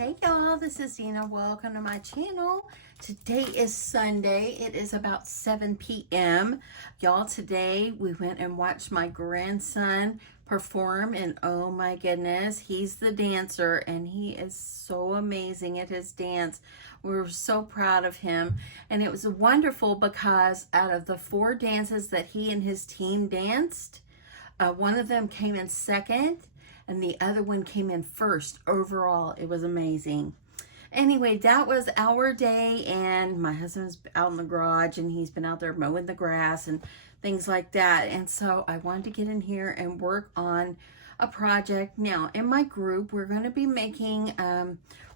Hey y'all, this is Dina. Welcome to my channel. Today is Sunday. It is about 7 p.m. Y'all, today we went and watched my grandson perform, and oh my goodness, he's the dancer and he is so amazing at his dance. We were so proud of him, and it was wonderful because out of the 4 dances that he and his team danced, one of them came in second and the other one came in first. Overall, it was amazing. Anyway, that was our day, and my husband's out in the garage and he's been out there mowing the grass and things like that. And so I wanted to get in here and work on a project. Now, in my group, we're going to be making,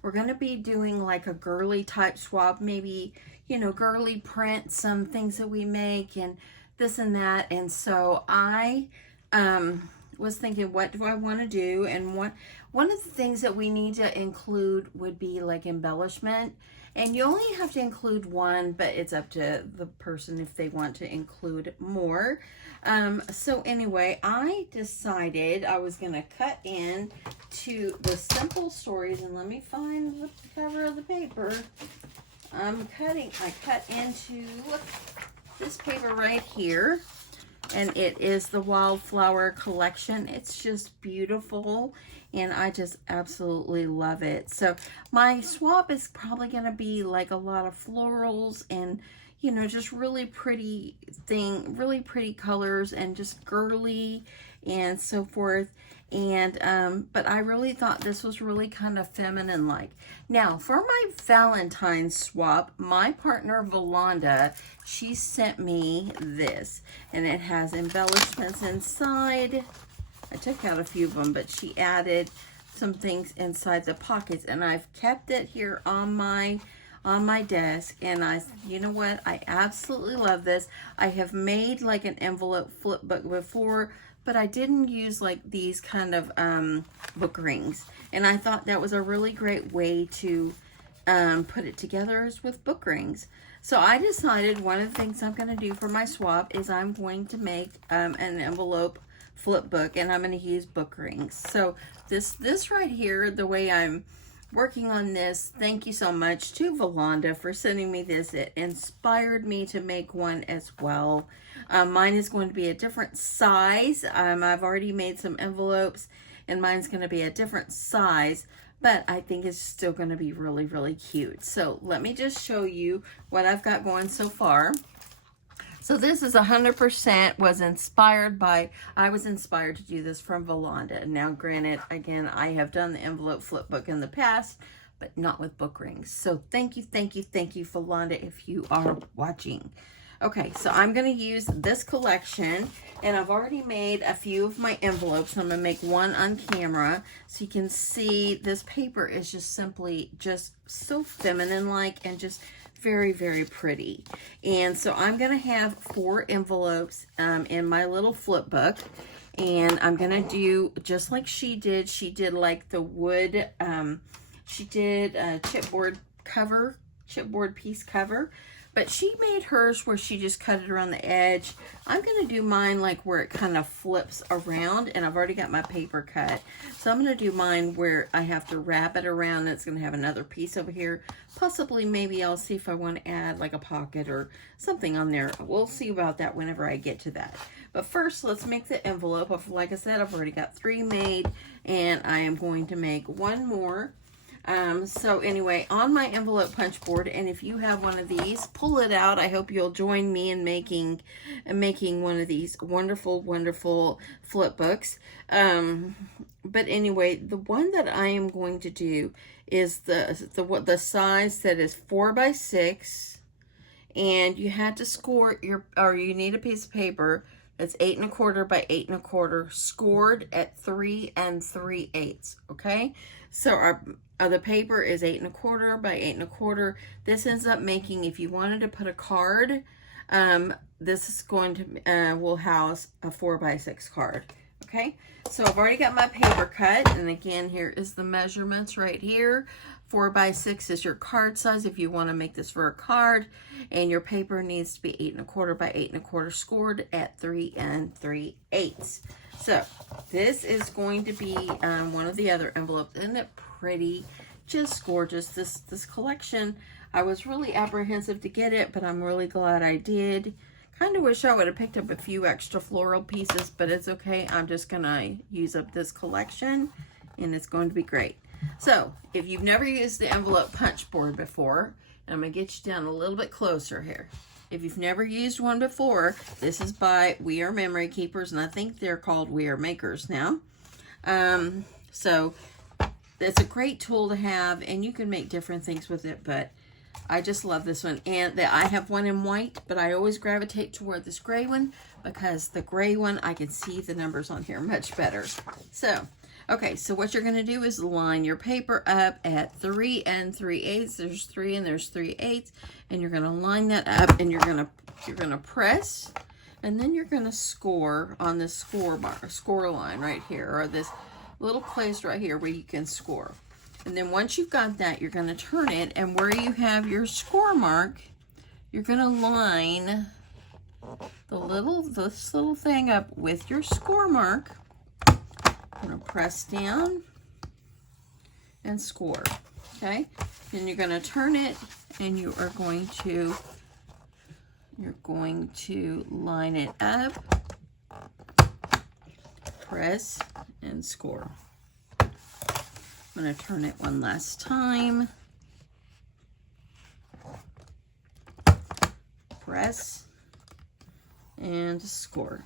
we're going to be doing like a girly type swap, maybe, you know, girly print, some things that we make and this and that. And so I, was thinking, what do I want to do? And one of the things that we need to include would be like embellishment. And you only have to include one, but it's up to the person if they want to include more. So anyway, I decided I was going to cut in to the Simple Stories, and let me find the cover of the paper. I cut into this paper right here. And it is the Wildflower collection. It's just beautiful, and I just absolutely love it. So my swap is probably going to be like a lot of florals and, you know, just really pretty colors and just girly and so forth. And but I really thought this was really kind of feminine like. Now for my Valentine's swap, my partner Valonda, she sent me this, and it has embellishments inside. I took out a few of them, but she added some things inside the pockets, and I've kept it here on my desk. And you know what, I absolutely love this. I have made like an envelope flip book before, but I didn't use like these kind of book rings. And I thought that was a really great way to put it together is with book rings. So I decided one of the things I'm going to do for my swap is I'm going to make an envelope flip book, and I'm going to use book rings. So this right here, the way I'm working on this, thank you so much to Valonda for sending me this. It inspired me to make one as well. Mine is going to be a different size. I've already made some envelopes, and mine's going to be a different size, but I think it's still going to be really, really cute. So let me just show you what I've got going so far. So this is 100% was inspired by, I was inspired to do this from Valonda. Now granted, again, I have done the envelope flip book in the past, but not with book rings. So thank you, Valonda, if you are watching. Okay, so I'm going to use this collection, and I've already made a few of my envelopes. I'm going to make one on camera so you can see this paper is just simply just so feminine-like and just very, very pretty. And so I'm going to have 4 envelopes in my little flip book, and I'm going to do just like she did. She did like the wood, she did a chipboard piece cover. But she made hers where she just cut it around the edge. I'm going to do mine like where it kind of flips around, and I've already got my paper cut. So I'm going to do mine where I have to wrap it around, and it's going to have another piece over here. Possibly, maybe I'll see if I want to add like a pocket or something on there. We'll see about that whenever I get to that. But first, let's make the envelope. Like I said, I've already got 3 made, and I am going to make one more. So anyway, on my envelope punch board, and if you have one of these, pull it out. I hope you'll join me in making one of these wonderful, wonderful flip books. But anyway, the one that I am going to do is the size that is 4 by 6, and you had to score you need a piece of paper that's 8 1/4 by 8 1/4, scored at 3 3/8. Okay, so the paper is 8 1/4 by 8 1/4. This ends up making, if you wanted to put a card, this is going to will house a 4 by 6 card. Okay, so I've already got my paper cut, and again, here is the measurements right here. 4 by 6 is your card size if you want to make this for a card, and your paper needs to be 8 1/4 by 8 1/4, scored at 3 3/8. So this is going to be one of the other envelopes. Isn't it pretty? just gorgeous. This collection, I was really apprehensive to get it, but I'm really glad I did. Kind of wish I would have picked up a few extra floral pieces, but it's okay. I'm just gonna use up this collection and it's going to be great. So if you've never used the envelope punch board before, I'm gonna get you down a little bit closer here. If you've never used one before, this is by We Are Memory Keepers, and I think they're called We Are Makers now. So it's a great tool to have, and you can make different things with it, but I just love this one. And I have one in white, but I always gravitate toward this gray one because the gray one, I can see the numbers on here much better. So, okay, so what you're going to do is line your paper up at 3 3/8. There's 3 and there's 3/8, and you're going to line that up, and you're going to press, and then you're going to score on this score line right here, or this little place right here where you can score. And then once you've got that, you're going to turn it, and where you have your score mark, you're going to line this little thing up with your score mark. I'm going to press down and score. Okay? Then you're going to turn it, and you're going to line it up, press, and score. I'm going to turn it one last time. Press and score.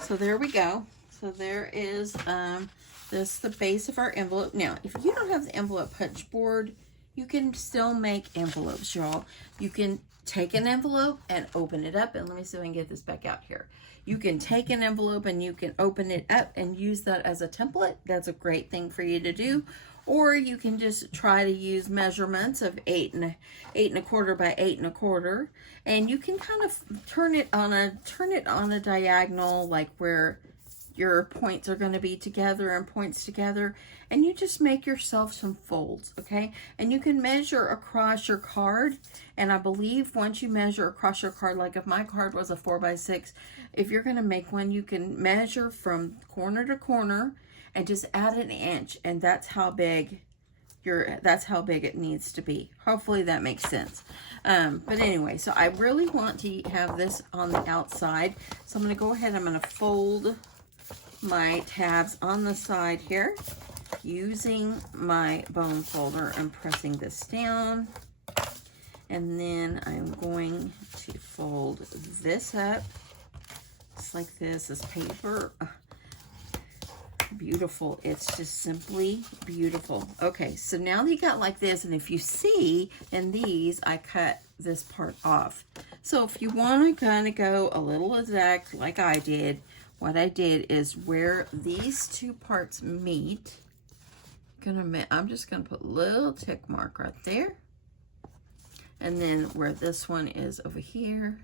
So there we go. So there is the base of our envelope. Now, if you don't have the envelope punch board, you can still make envelopes, y'all. You can take an envelope and open it up. And let me see if I can get this back out here. You can take an envelope and you can open it up and use that as a template. That's a great thing for you to do. Or you can just try to use measurements of 8 1/4 by 8 1/4, and you can kind of turn it on a diagonal, like where your points are going to be together and points together, and you just make yourself some folds, okay? And you can measure across your card, and I believe once you measure across your card, like if my card was a 4 by 6, if you're going to make one, you can measure from corner to corner and just add an inch, and that's how big it needs to be. Hopefully that makes sense. But anyway, so I really want to have this on the outside, so I'm going to go ahead, I'm going to fold my tabs on the side here using my bone folder. I'm pressing this down, and then I'm going to fold this up just like this. This paper, beautiful. It's just simply beautiful. Okay, so now that you got like this, and if you see in these, I cut this part off. So if you want to kind of go a little exact like I did, what I did is where these two parts meet, I'm just gonna put a little tick mark right there, and then where this one is over here.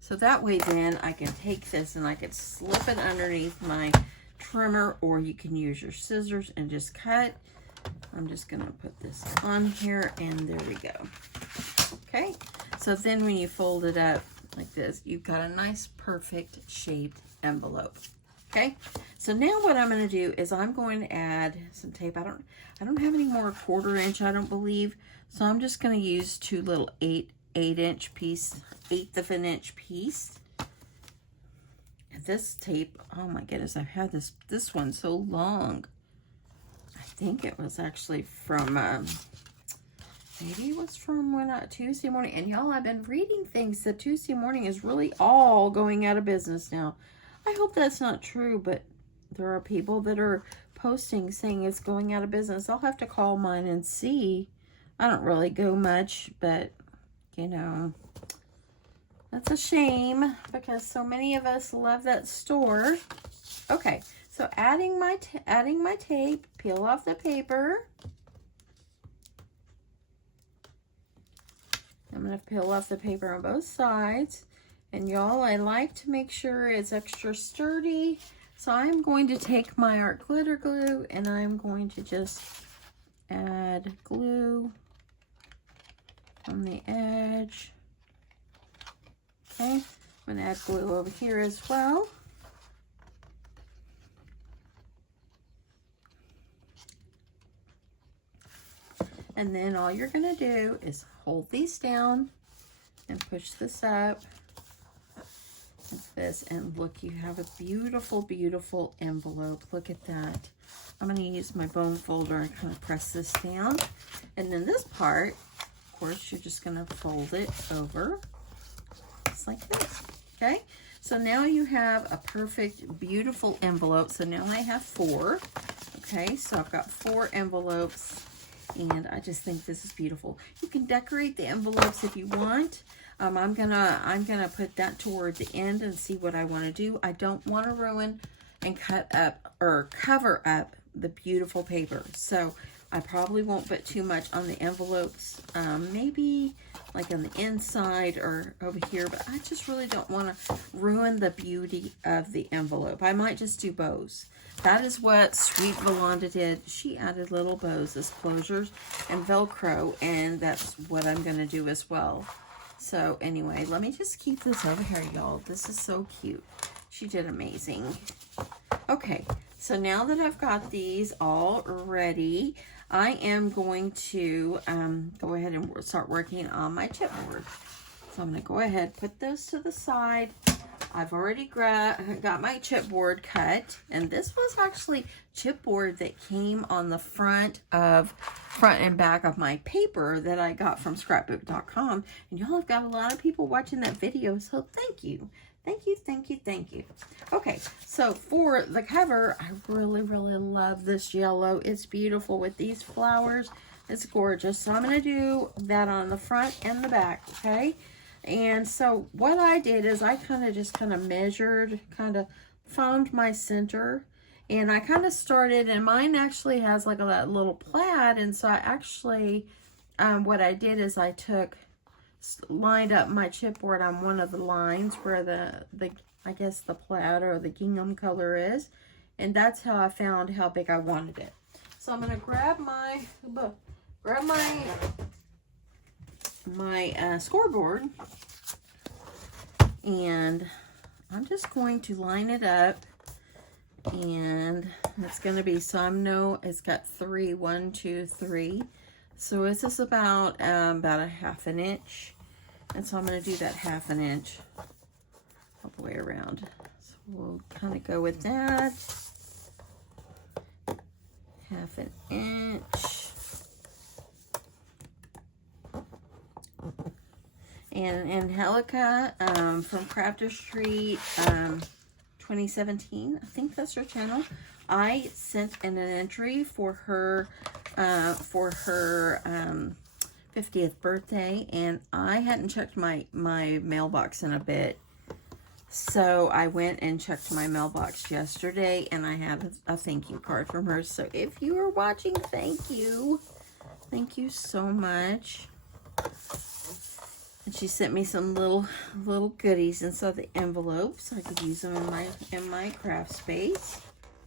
So that way then I can take this and I can slip it underneath my trimmer, or you can use your scissors and just cut. I'm just gonna put this on here, and there we go. Okay, so then when you fold it up like this, you've got a nice perfect shaped envelope. Okay, so now what I'm going to do is I'm going to add some tape. I don't have any more 1/4 inch, I don't believe, so I'm just going to use two little 1/8 of an inch piece. And this tape, oh my goodness, I've had this one so long. I think it was actually from maybe it was from Tuesday morning. And y'all, I've been reading things that Tuesday morning is really all going out of business now. I hope that's not true, but there are people that are posting saying it's going out of business. I'll have to call mine and see. I don't really go much, but you know, that's a shame because so many of us love that store. Okay, so adding my tape, peel off the paper. I'm going to peel off the paper on both sides. And y'all, I like to make sure it's extra sturdy. So I'm going to take my art glitter glue and I'm going to just add glue on the edge. Okay, I'm going to add glue over here as well. And then all you're going to do is hold these down and push this up like this. And look, you have a beautiful, beautiful envelope. Look at that. I'm going to use my bone folder and kind of press this down. And then this part, of course, you're just going to fold it over just like this. Okay? So now you have a perfect, beautiful envelope. So now I have 4. Okay, so I've got 4 envelopes, and I just think this is beautiful. You can decorate the envelopes if you want. I'm gonna put that toward the end and see what I want to do. I don't want to ruin and cut up or cover up the beautiful paper, so I probably won't put too much on the envelopes. Maybe like on the inside or over here, but I just really don't want to ruin the beauty of the envelope. I might just do bows. That is what Sweet Valanda did. She added little bows as closures and Velcro, and that's what I'm going to do as well. So anyway, let me just keep this over here, y'all. This is so cute. She did amazing. Okay, so now that I've got these all ready, I am going to go ahead and start working on my chipboard. So I'm going to go ahead, put those to the side. I've already got my chipboard cut, and this was actually chipboard that came on the front and back of my paper that I got from scrapbook.com. And y'all have got a lot of people watching that video, so thank you. Thank you, thank you, thank you. Okay, so for the cover, I really, really love this yellow. It's beautiful with these flowers. It's gorgeous. So I'm going to do that on the front and the back, okay? And so what I did is I just measured, found my center, and I kind of started, and mine actually has like that little plaid, and so I actually, what I did is I lined up my chipboard on one of the lines where the I guess the plaid or the gingham color is, and that's how I found how big I wanted it. So I'm gonna grab my scoreboard, and I'm just going to line it up, and it's going to be, so it's got 3, 1, 2, 3. So this is about a 1/2 inch, and so I'm going to do that 1/2 inch all the way around. So we'll kind of go with that, 1/2 inch. And Angelica from Crafter Street 2017, I think that's her channel. I sent in an entry for her 50th birthday, and I hadn't checked my mailbox in a bit. So I went and checked my mailbox yesterday, and I had a thank you card from her. So if you are watching, thank you. Thank you so much. And she sent me some little goodies inside the envelope, so I could use them in my craft space.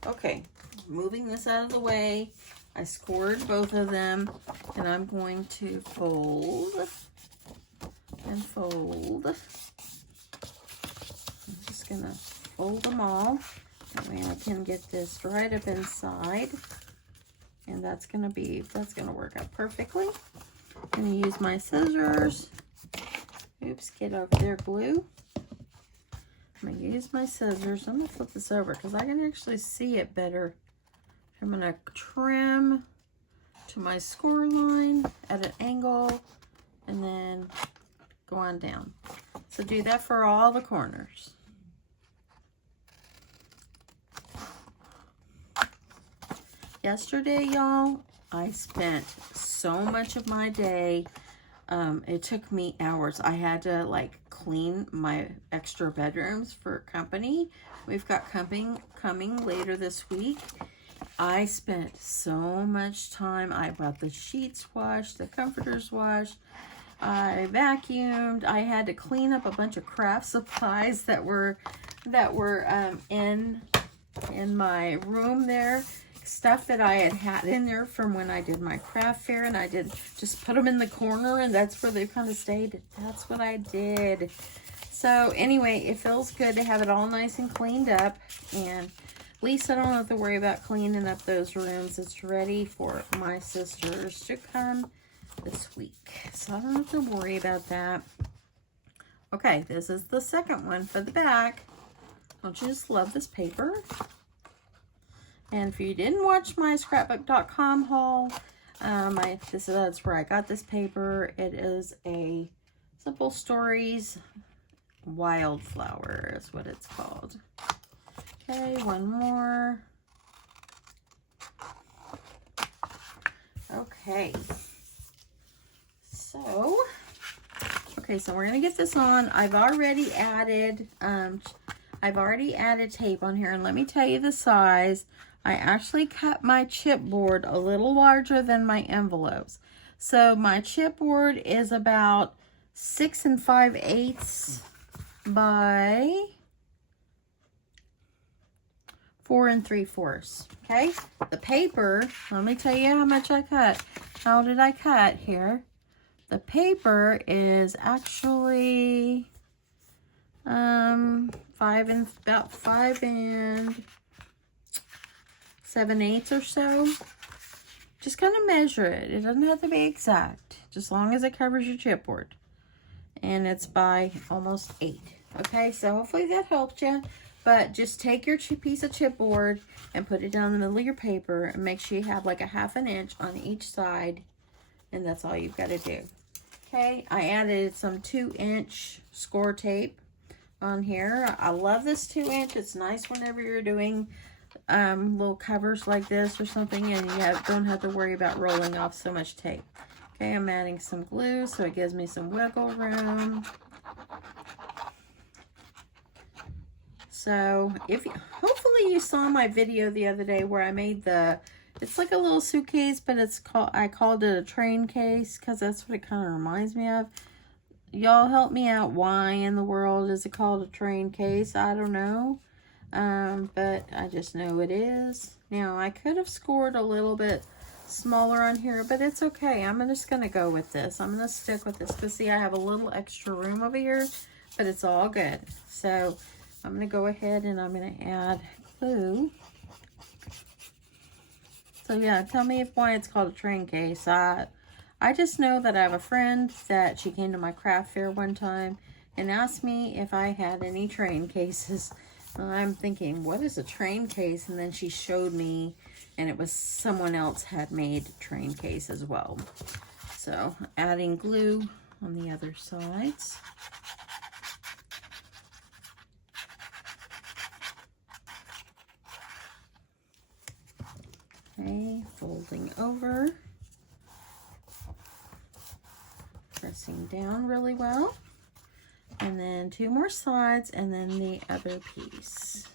Okay, moving this out of the way. I scored both of them, and I'm going to fold and fold. I'm just gonna fold them all. That way I can get this right up inside, and that's gonna work out perfectly. I'm gonna use my scissors. Oops, get over there, glue. I'm going to use my scissors. I'm going to flip this over because I can actually see it better. I'm going to trim to my score line at an angle and then go on down. So do that for all the corners. Yesterday, y'all, I spent so much of my day. It took me hours. I had to clean my extra bedrooms for company. We've got company coming later this week. I spent so much time. I got the sheets washed, the comforters washed. I vacuumed. I had to clean up a bunch of craft supplies that were in my room there. Stuff that I had in there from when I did my craft fair, and I did just put them in the corner, and that's where they've kind of stayed. That's what I did. So anyway, it feels good to have it all nice and cleaned up, and at least I don't have to worry about cleaning up those rooms. It's ready for my sisters to come this week. So I don't have to worry about that. Okay, this is the second one for the back. Don't you just love this paper? And if you didn't watch my scrapbook.com haul, that's where I got this paper. It is a Simple Stories Wildflower is what it's called. Okay, one more. Okay. So we're gonna get this on. I've already added tape on here, and let me tell you the size. I actually cut my chipboard a little larger than my envelopes. So my chipboard is about 6 5/8 by 4 3/4. Okay, the paper, let me tell you how much I cut. How did I cut here? The paper is actually about 5 7/8 or so. Just kind of measure it. It doesn't have to be exact, just as long as it covers your chipboard. And it's by almost 8. Okay, so hopefully that helped you. But just take your piece of chipboard and put it down in the middle of your paper and make sure you have like a 1/2 inch on each side. And that's all you've got to do. Okay, I added some 2-inch score tape on here. I love this 2-inch. It's nice whenever you're doing little covers like this or something and you don't have to worry about rolling off so much tape. Okay, I'm adding some glue so it gives me some wiggle room. So hopefully you saw my video the other day where I made it's like a little suitcase, but I called it a train case because that's what it kind of reminds me of. Y'all help me out. Why in the world is it called a train case? I don't know. But I just know it is. Now I could have scored a little bit smaller on here, but it's okay. I'm just going to go with this. I'm going to stick with this because see, I have a little extra room over here, but it's all good. So I'm going to go ahead and I'm going to add glue. So yeah, tell me why it's called a train case. I just know that I have a friend that she came to my craft fair one time and asked me if I had any train cases. I'm thinking, what is a train case? And then she showed me, and it was someone else had made a train case as well. So adding glue on the other sides. Okay, folding over, pressing down really well, and then 2 more sides, and then the other piece.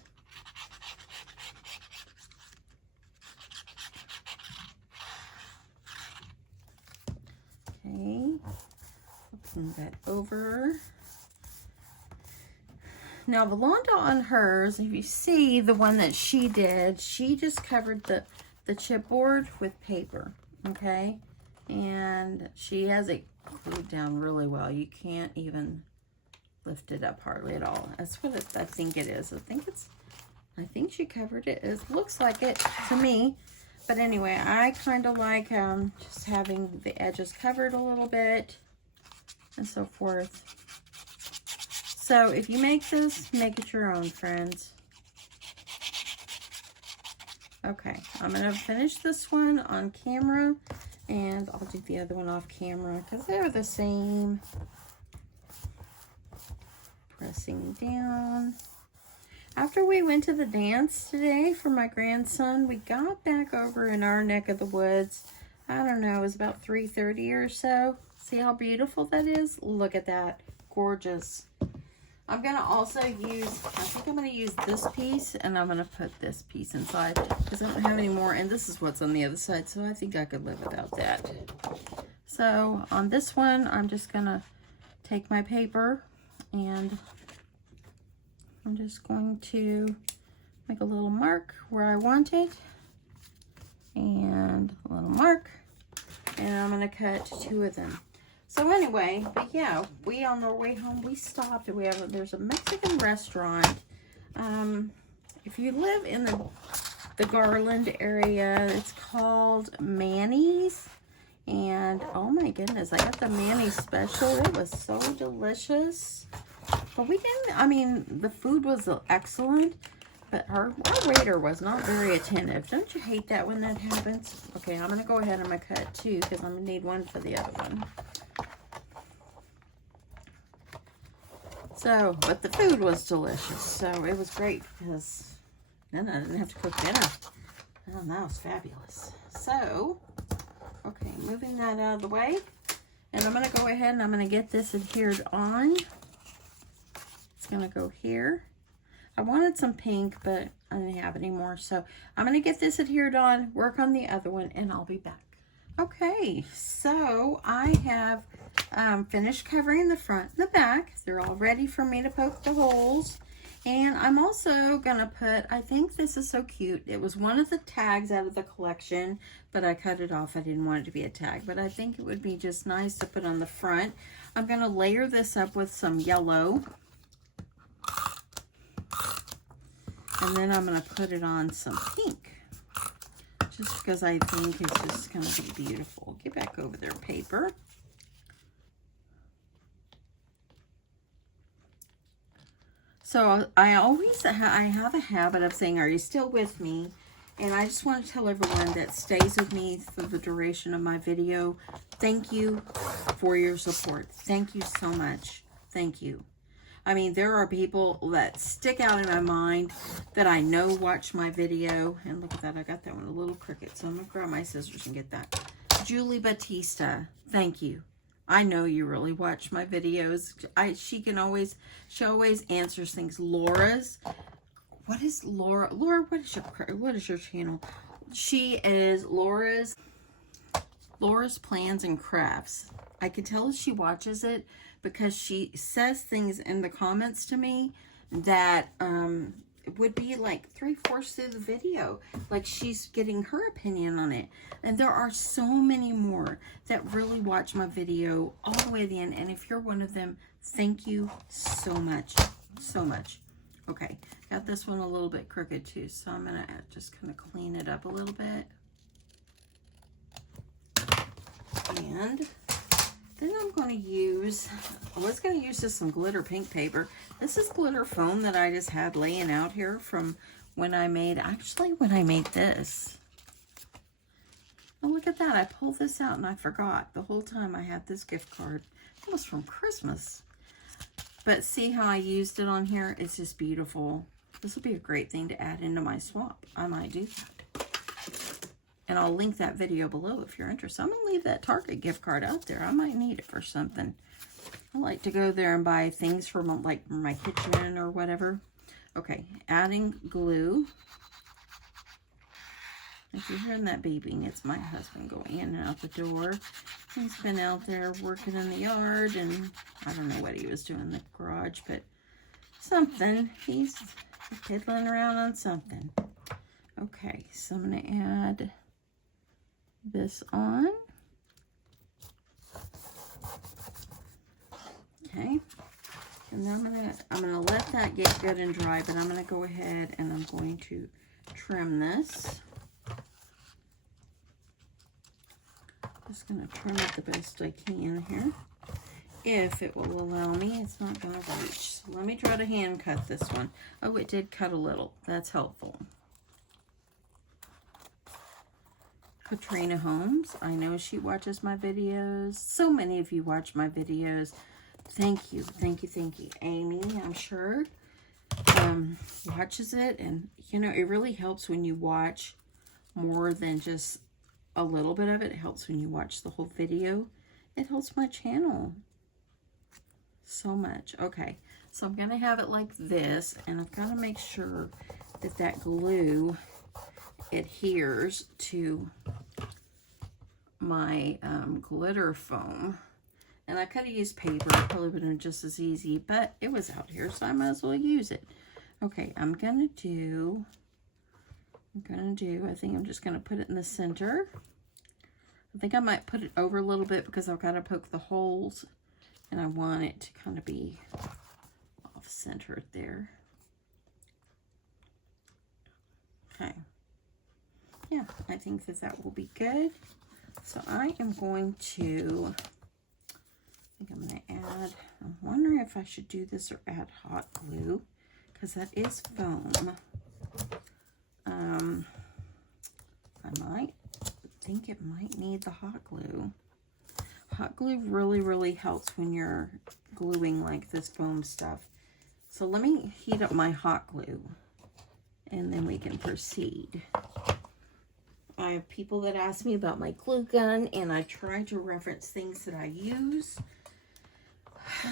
Okay, flipping that over. Now, Valanda on hers, if you see the one that she did, she just covered the chipboard with paper, okay? And she has it glued down really well. You can't even lift it up hardly at all. That's what I think it is. I think she covered it. It looks like it to me. But anyway, I kind of like just having the edges covered a little bit and so forth. So if you make this, make it your own, friends. Okay, I'm going to finish this one on camera, and I'll do the other one off camera because they're the same. Pressing down. After we went to the dance today for my grandson, we got back over in our neck of the woods. I don't know, it was about 3:30 or so. See how beautiful that is? Look at that. Gorgeous. I'm going to also use, I think I'm going to use this piece, and I'm going to put this piece inside because I don't have any more, and this is what's on the other side, so I think I could live without that. So on this one, I'm just going to take my paper, and I'm just going to make a little mark where I want it, and a little mark, and I'm going to cut 2 of them. So anyway, but yeah, we on our way home, we stopped and there's a Mexican restaurant. If you live in the Garland area, it's called Manny's. And oh my goodness, I got the Manny special. It was so delicious. But we didn't, I mean, the food was excellent, but our waiter was not very attentive. Don't you hate that when that happens? Okay, I'm going to go ahead and I'm going to cut two because I'm going to need one for the other one. So, but the food was delicious. So it was great because then I didn't have to cook dinner. Oh, that was fabulous. So, okay, moving that out of the way. And I'm going to go ahead and I'm going to get this adhered on. It's going to go here. I wanted some pink, but I didn't have any more. So I'm going to get this adhered on, work on the other one, and I'll be back. Okay, so I have finished covering the front and the back. They're all ready for me to poke the holes. And I'm also going to put, I think this is so cute. It was one of the tags out of the collection, but I cut it off. I didn't want it to be a tag, but I think it would be just nice to put on the front. I'm going to layer this up with some yellow. And then I'm going to put it on some pink. Just because I think it's just going to be beautiful. Get back over there, paper. So I have a habit of saying, are you still with me? And I just want to tell everyone that stays with me for the duration of my video, thank you for your support. Thank you so much. Thank you. I mean, there are people that stick out in my mind that I know watch my video. And look at that, I got that one a little crooked, so I'm going to grab my scissors and get that. Julie Batista, thank you. I know you really watch my videos. She always answers things. Laura's, what is Laura? Laura, what is your channel? She is Laura's Plans and Crafts. I can tell she watches it because she says things in the comments to me that it would be like 3/4 through the video. Like she's getting her opinion on it. And there are so many more that really watch my video all the way to the end. And if you're one of them, thank you so much. So much. Okay, got this one a little bit crooked too. So I'm going to just kind of clean it up a little bit. And then I'm going to use, I was going to use just some glitter pink paper. This is glitter foam that I just had laying out here from when I made this. Oh, look at that. I pulled this out and I forgot. The whole time I had this gift card. It was from Christmas. But see how I used it on here? It's just beautiful. This would be a great thing to add into my swap. I might do that. And I'll link that video below if you're interested. I'm going to leave that Target gift card out there. I might need it for something. I like to go there and buy things for my kitchen or whatever. Okay, adding glue. If you're hearing that beeping, it's my husband going in and out the door. He's been out there working in the yard, and I don't know what he was doing in the garage, but something. He's piddling around on something. Okay, so I'm going to add this on. Okay, and then I'm gonna let that get good and dry, but I'm gonna go ahead and I'm going to trim this. Just gonna trim it the best I can here, if it will allow me. It's not gonna reach. So let me try to hand cut this one. Oh, it did cut a little. That's helpful. Katrina Holmes, I know she watches my videos. So many of you watch my videos. Thank you, thank you, thank you. Amy, I'm sure, watches it. And, you know, it really helps when you watch more than just a little bit of it. It helps when you watch the whole video. It helps my channel so much. Okay, so I'm going to have it like this. And I've got to make sure that that glue adheres to my glitter foam. And I could have used paper. It probably would have been just as easy, but it was out here, so I might as well use it. Okay, I think I'm just going to put it in the center. I think I might put it over a little bit because I've got to poke the holes, and I want it to kind of be off-centered there. Okay. Yeah, I think that will be good. So I am going to, I think I'm going to add, I'm wondering if I should do this or add hot glue, because that is foam. I think it might need the hot glue. Hot glue really helps when you're gluing like this foam stuff. So let me heat up my hot glue and then we can proceed. I have people that ask me about my glue gun, and I try to reference things that I use.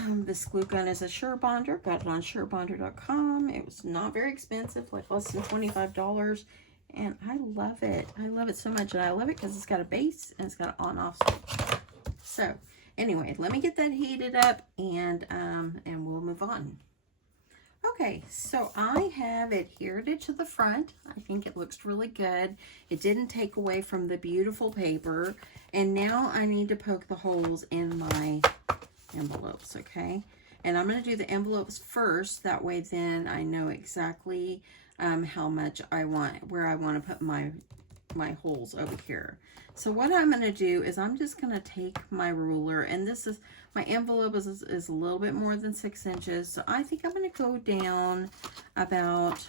This glue gun is a SureBonder. Got it on SureBonder.com. It was not very expensive, like less than $25. And I love it. I love it so much. And I love it because it's got a base and it's got an on-off switch. So anyway, let me get that heated up and we'll move on. Okay, so I have adhered it to the front. I think it looks really good. It didn't take away from the beautiful paper. And now I need to poke the holes in my envelopes, okay? And I'm going to do the envelopes first. That way then I know exactly how much I want, where I want to put my holes over here. So what I'm going to do is I'm just going to take my ruler, and this is, my envelope is a little bit more than 6 inches. So I think I'm going to go down about,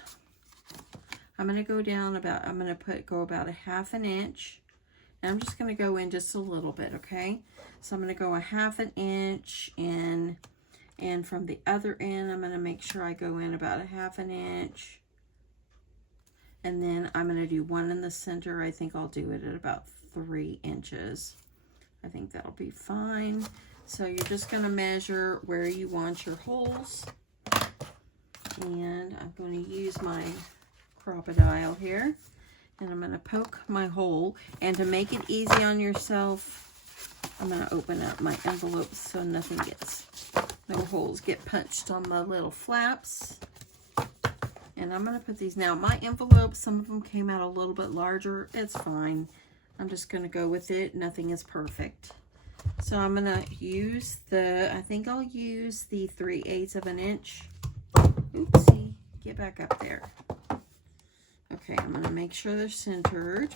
I'm going to go about a 1/2 inch. And I'm just going to go in just a little bit, okay? So I'm going to go 1/2 inch in, and from the other end, I'm going to make sure I go in about 1/2 inch. And then I'm going to do one in the center. I think I'll do it at about 3 inches. I think that'll be fine. So you're just going to measure where you want your holes. And I'm going to use my crocodile here. And I'm going to poke my hole. And to make it easy on yourself, I'm going to open up my envelopes so no holes get punched on the little flaps. And I'm going to put these, now my envelopes, some of them came out a little bit larger. It's fine. I'm just going to go with it. Nothing is perfect. So I'm going to use I think I'll use the 3/8 of an inch. Oopsie, get back up there. Okay, I'm going to make sure they're centered.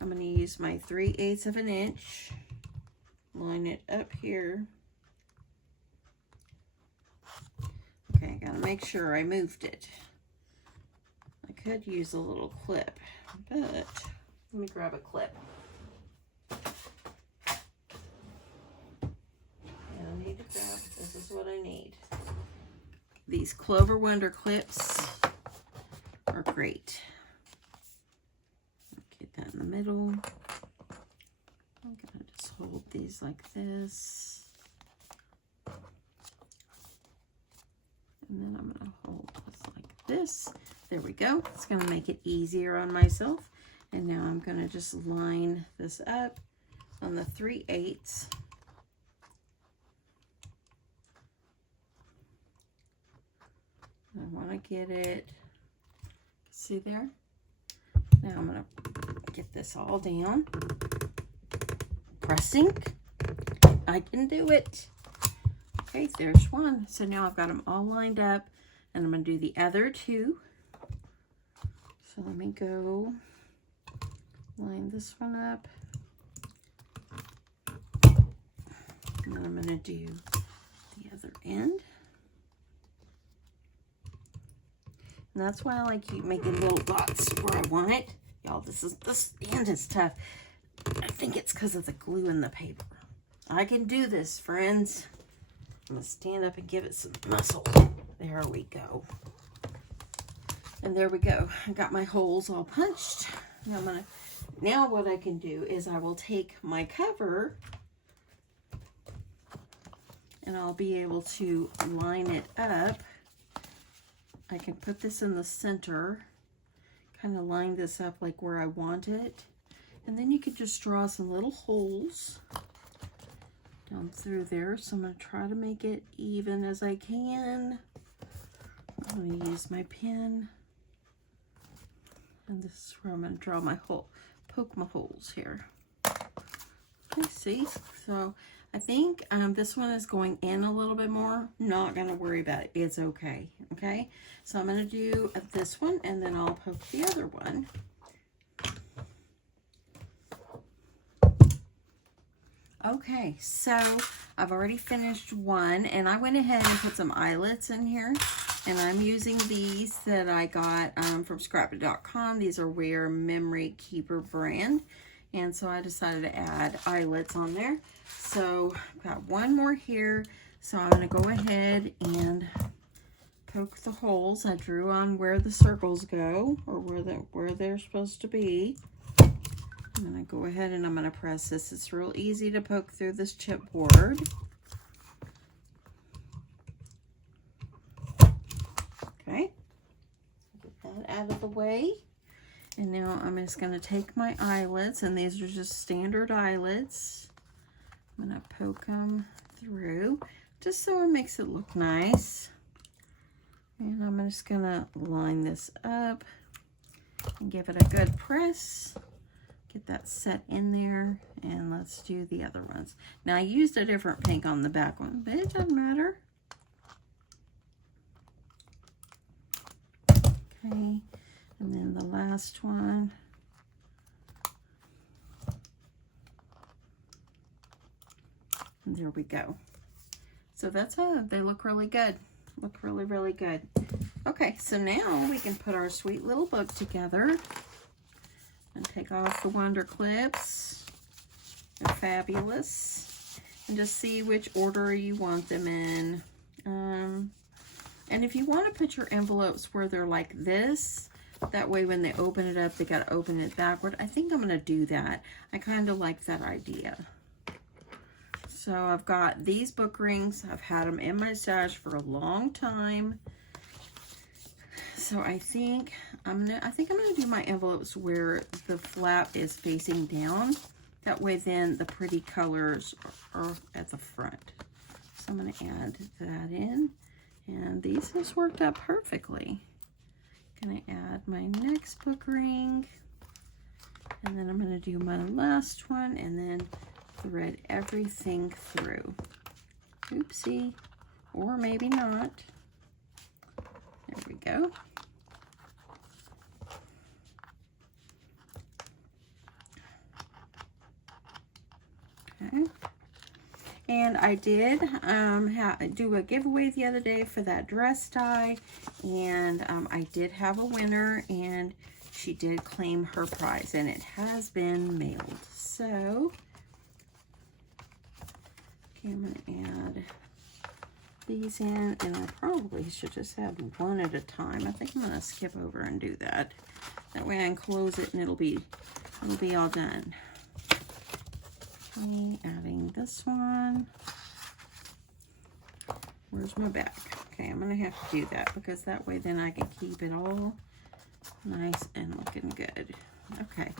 I'm going to use my 3/8 of an inch. Line it up here. Okay, I got to make sure I moved it. I could use a little clip, but let me grab a clip. I need to grab, this is what I need. These Clover Wonder clips are great. Get that in the middle. I'm gonna just hold these like this. And then I'm gonna hold this like this. There we go. It's gonna make it easier on myself. And now I'm gonna just line this up on the 3/8. I want to get it, see there? Now I'm going to get this all down. Pressing. I can do it. Okay, there's one. So now I've got them all lined up, and I'm going to do the other two. So let me go line this one up. And then I'm going to do the other end. And that's why I like keep making little dots where I want it. Y'all, this end is tough. I think it's because of the glue in the paper. I can do this, friends. I'm going to stand up and give it some muscle. There we go. And there we go. I got my holes all punched. Now what I can do is I will take my cover and I'll be able to line it up. I can put this in the center, kind of line this up like where I want it. And then you can just draw some little holes down through there. So I'm going to try to make it even as I can. I'm going to use my pen. And this is where I'm going to draw my hole, poke my holes here. Okay, see? So I think this one is going in a little bit more. Not going to worry about it. It's okay. Okay? So I'm going to do this one, and then I'll poke the other one. Okay, so I've already finished one, and I went ahead and put some eyelets in here, and I'm using these that I got from scrapbook.com. These are Wear Memory Keeper brand, and so I decided to add eyelets on there. So I've got one more here, so I'm going to go ahead and poke the holes. I drew on where the circles go, or where they're supposed to be. I'm going to go ahead and I'm going to press this. It's real easy to poke through this chipboard. Okay, get that out of the way. And now I'm just going to take my eyelets, and these are just standard eyelets. I'm going to poke them through just so it makes it look nice. And I'm just going to line this up and give it a good press. Get that set in there, and let's do the other ones. Now I used a different pink on the back one, but it doesn't matter. Okay, and then the last one. And there we go. So that's how they look really good. Look really, really good. Okay, so now we can put our sweet little book together. And take off the Wonder Clips. They're fabulous. And just see which order you want them in. And if you want to put your envelopes where they're like this, that way when they open it up, they got to open it backward. I think I'm going to do that. I kind of like that idea. So I've got these book rings. I've had them in my stash for a long time. So I think I'm gonna do my envelopes where the flap is facing down. That way then the pretty colors are at the front. So I'm gonna add that in. And these just worked out perfectly. Gonna add my next book ring. And then I'm gonna do my last one and then thread everything through. Oopsie, or maybe not. There we go. Okay. And I did do a giveaway the other day for that dress die, and I did have a winner, and she did claim her prize, and it has been mailed. So, okay, I'm going to add these in, and I probably should just have one at a time. I think I'm going to skip over and do that. That way I can close it and it'll be all done. Okay, adding this one. Where's my back? Okay, I'm going to have to do that because that way then I can keep it all nice and looking good. Okay,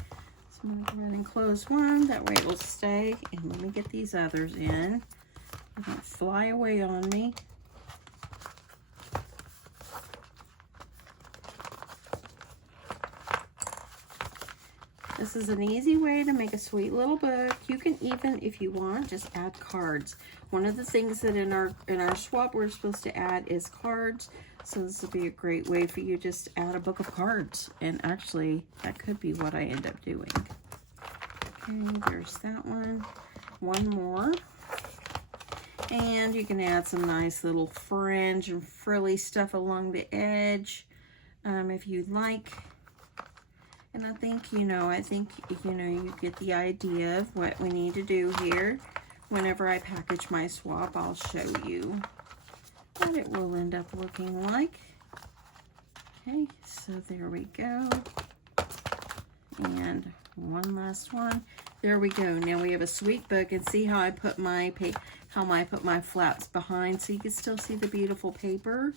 so I'm going to go ahead and close one. That way it will stay. And let me get these others in. They don't fly away on me. This is an easy way to make a sweet little book. You can even, if you want, just add cards. One of the things that in our swap we're supposed to add is cards. So this will be a great way for you just to add a book of cards. And actually, that could be what I end up doing. Okay, there's that one. One more. And you can add some nice little fringe and frilly stuff along the edge if you'd like. And I think, you get the idea of what we need to do here. Whenever I package my swap, I'll show you what it will end up looking like. Okay, so there we go. And one last one. There we go. Now we have a sweet book, and see how I put my flaps behind so you can still see the beautiful paper.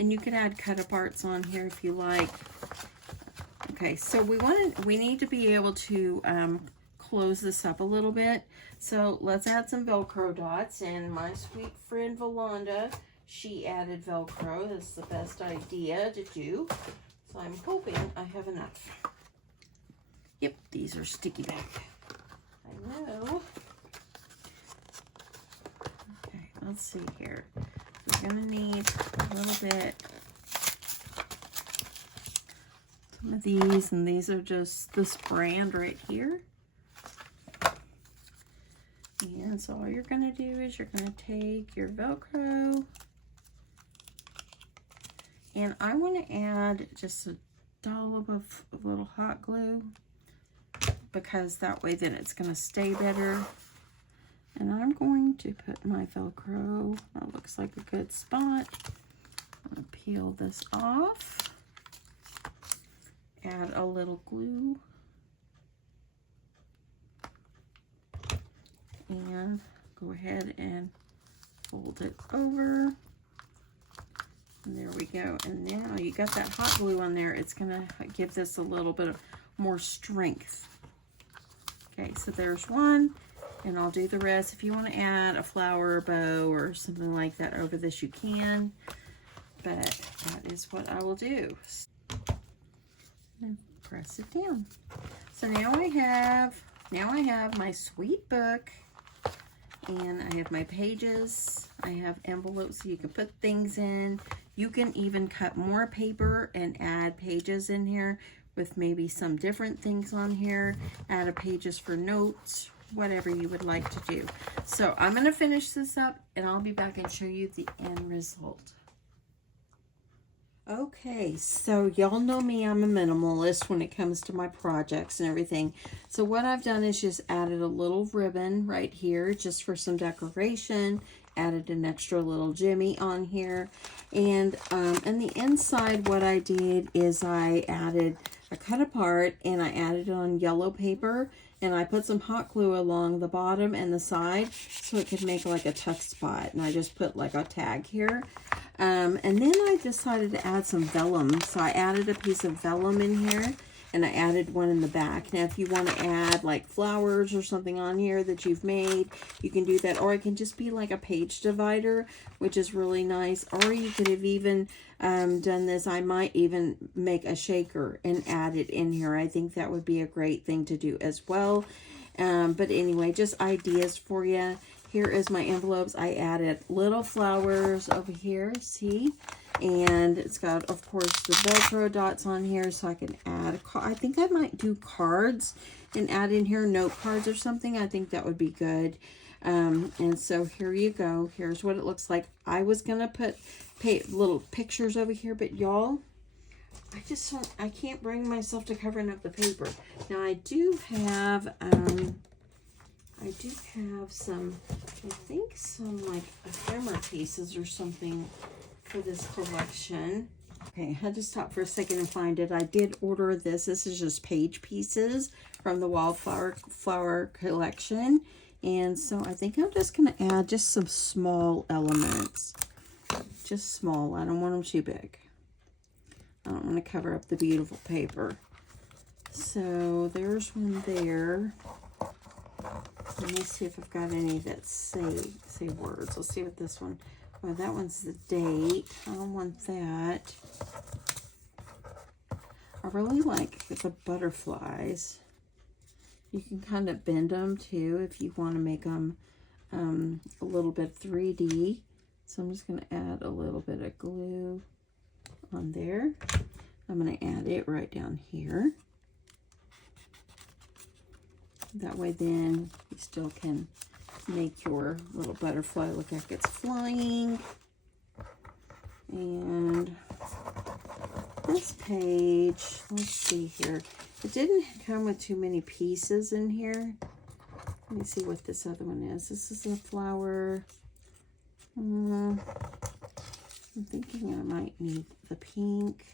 And you can add cut-up arts on here if you like. Okay, so we need to be able to close this up a little bit. So let's add some Velcro dots. And my sweet friend Valanda, she added Velcro. That's the best idea to do. So I'm hoping I have enough. Yep, these are sticky back. I know. Okay, let's see here. We're gonna need a little bit. Some of these, and these are just this brand right here. And And so all you're going to do is you're going to take your Velcro, and I want to add just a dollop of a little hot glue, because that way then it's going to stay better. And I'm going to put my Velcro, that looks like a good spot. I'm going to peel this off, add a little glue, and go ahead and fold it over. And there we go. And now you got that hot glue on there. It's going to give this a little bit of more strength. Okay, so there's one, and I'll do the rest. If you want to add a flower or bow or something like that over this, you can. But that is what I will do. And press it down. So now I have my sweet book, and I have my pages. I have envelopes so you can put things in. You can even cut more paper and add pages in here with maybe some different things on here. Add a pages for notes, whatever you would like to do. So I'm going to finish this up, and I'll be back and show you the end result. Okay, so y'all know me, I'm a minimalist when it comes to my projects and everything. So what I've done is just added a little ribbon right here just for some decoration. Added an extra little jimmy on here. And the inside, what I did is I cut apart and I added it on yellow paper. And I put some hot glue along the bottom and the side so it could make like a tuck spot. And I just put like a tag here. And then I decided to add some vellum. So I added a piece of vellum in here, and I added one in the back. Now, if you want to add like flowers or something on here that you've made, you can do that. Or it can just be like a page divider, which is really nice. Or you could have even done this. I might even make a shaker and add it in here. I think that would be a great thing to do as well. But anyway, just ideas for you. Here is my envelopes. I added little flowers over here, see? And it's got, of course, the Velcro dots on here, so I can add, I think I might do cards and add in here note cards or something. I think that would be good. And so here you go. Here's what it looks like. I was going to put little pictures over here, but y'all, I can't bring myself to covering up the paper. Now, I do have some, I think some like ephemera pieces or something for this collection. Okay, I had to stop for a second and find it. I did order this. This is just page pieces from the Wildflower collection. And so I think I'm just going to add just some small elements. Just small. I don't want them too big. I don't want to cover up the beautiful paper. So there's one there. Let me see if I've got any that say words. Let's see what this one. Oh, that one's the date. I don't want that. I really like the butterflies. You can kind of bend them too if you want to make them a little bit 3D. So I'm just going to add a little bit of glue on there. I'm going to add it right down here. That way then you still can make your little butterfly look like it's flying. And this page, let's see here. It didn't come with too many pieces in here. Let me see what this other one is. This is a flower. I'm thinking I might need the pink.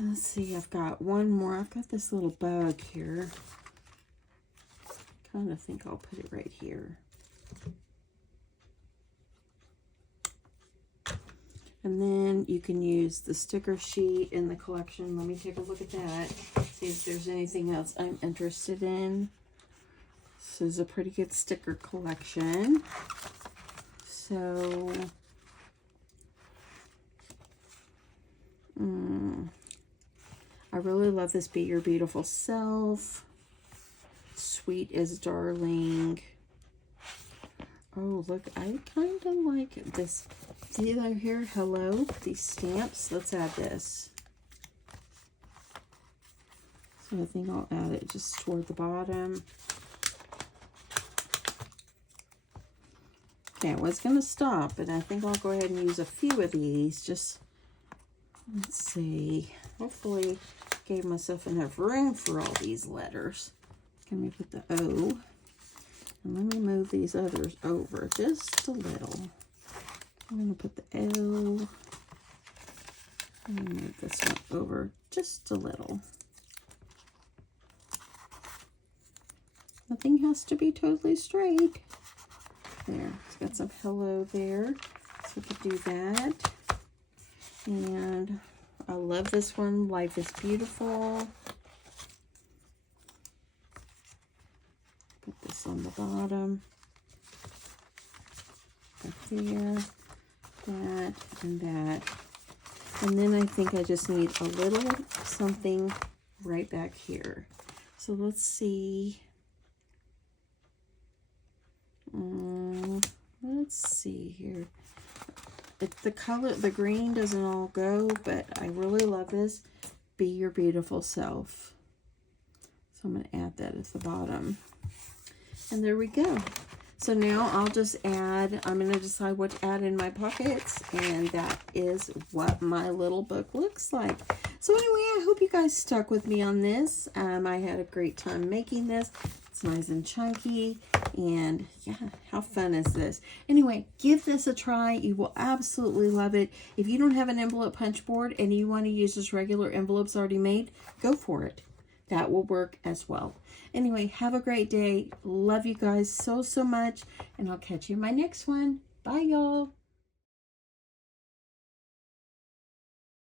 Let's see, I've got one more. I've got this little bug here. Kind of think I'll put it right here. And then you can use the sticker sheet in the collection. Let me take a look at that. See if there's anything else I'm interested in. This is a pretty good sticker collection. So, I really love this Be Your Beautiful Self. Sweet is Darling. Oh, look, I kind of like this. See that here? Hello? These stamps. Let's add this. So I think I'll add it just toward the bottom. Okay, I was going to stop, but I think I'll go ahead and use a few of these. Just, let's see. Hopefully gave myself enough room for all these letters. Let me put the O. And let me move these others over just a little. I'm going to put the L. I'm going to move this one over just a little. Nothing has to be totally straight. There, it's got some hello there. So we could do that. And I love this one. Life is beautiful. Put this on the bottom. Right there. That and that. And then I think I just need a little something right back here. So let's see. Let's see here. The color, the green doesn't all go, but I really love this. Be your beautiful self. So I'm going to add that at the bottom. And there we go. So now I'll just add, I'm going to decide what to add in my pockets, and that is what my little book looks like. So anyway, I hope you guys stuck with me on this. I had a great time making this. It's nice and chunky, and yeah, how fun is this? Anyway, give this a try. You will absolutely love it. If you don't have an envelope punch board and you want to use just regular envelopes already made, go for it. That will work as well. Anyway, have a great day. Love you guys so, so much, and I'll catch you in my next one. Bye, y'all.